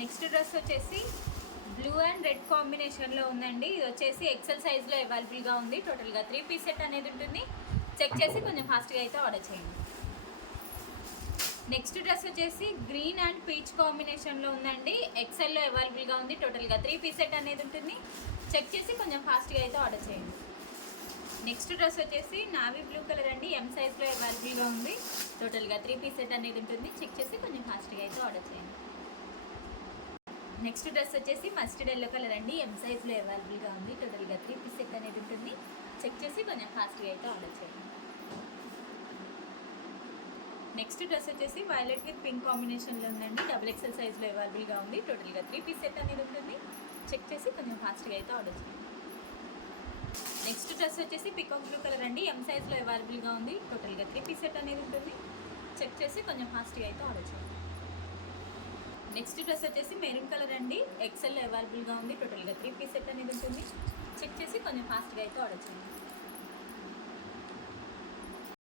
Next dress వచ్చేసి blue and red కాంబినేషన్లో ఉందండి. ఇది వచ్చేసి ఎక్సెల్ సైజ్లో అవైలబుల్గా ఉంది. టోటల్గా 3 పీస్ సెట్ అనేది ఉంటుంది. చెక్ చేసి కొంచెం ఫాస్ట్గా అయితే ఆర్డర్ చేయండి. నెక్స్ట్ డ్రెస్ వచ్చేసి గ్రీన్ అండ్ పీచ్ కాంబినేషన్లో ఉందండి. ఎక్సెల్లో అవైలబుల్గా ఉంది. టోటల్గా 3 పీస్ సెట్ అనేది ఉంటుంది. చెక్ చేసి కొంచెం ఫాస్ట్గా అయితే ఆర్డర్ చేయండి. నెక్స్ట్ డ్రెస్ వచ్చేసి నావీ బ్లూ కలర్ అండి. ఎం సైజ్లో అవైలబుల్గా ఉంది. టోటల్గా 3 పీస్ సెట్ అనేది ఉంటుంది. చెక్ చేసి కొంచెం ఫాస్ట్గా అయితే ఆర్డర్ చేయండి. నెక్స్ట్ డ్రెస్ వచ్చేసి మస్టర్డ్ ఎల్లో కలర్ అండి. ఎం సైజ్లో అవైలబుల్గా ఉంది. టోటల్గా 3 పీస్ సెట్ అనేది ఉంటుంది. చెక్ చేసి కొంచెం ఫాస్ట్గా అయితే ఆర్డర్ చేయండి. నెక్స్ట్ డ్రెస్ వచ్చేసి వైలెట్ విత్ పింక్ కాంబినేషన్లో ఉందండి. డబుల్ ఎక్సెల్ సైజ్లో అవైలబుల్గా ఉంది. టోటల్గా 3 పీస్ సెట్ అనేది ఉంటుంది. చెక్ చేసి కొంచెం ఫాస్ట్గా అయితే ఆర్డర్ చేయండి. నెక్స్ట్ డ్రెస్ వచ్చేసి పికాక్ బ్లూ కలర్ అండి. ఎం సైజ్లో అవైలబుల్గా ఉంది. టోటల్గా 3 పీస్ సెట్ అనేది ఉంటుంది. చెక్ చేసి కొంచెం ఫాస్ట్గా అయితే ఆర్డర్ చేయండి. నెక్స్ట్ డ్రెస్ వచ్చేసి మెరూన్ కలర్ అండి. ఎక్సెల్లో అవైలబుల్గా ఉంది. టోటల్గా 3 పీస్ సెట్ అనేది ఉంటుంది. చెక్ చేసి కొంచెం ఫాస్ట్గా అయితే ఆర్డర్ చేయండి.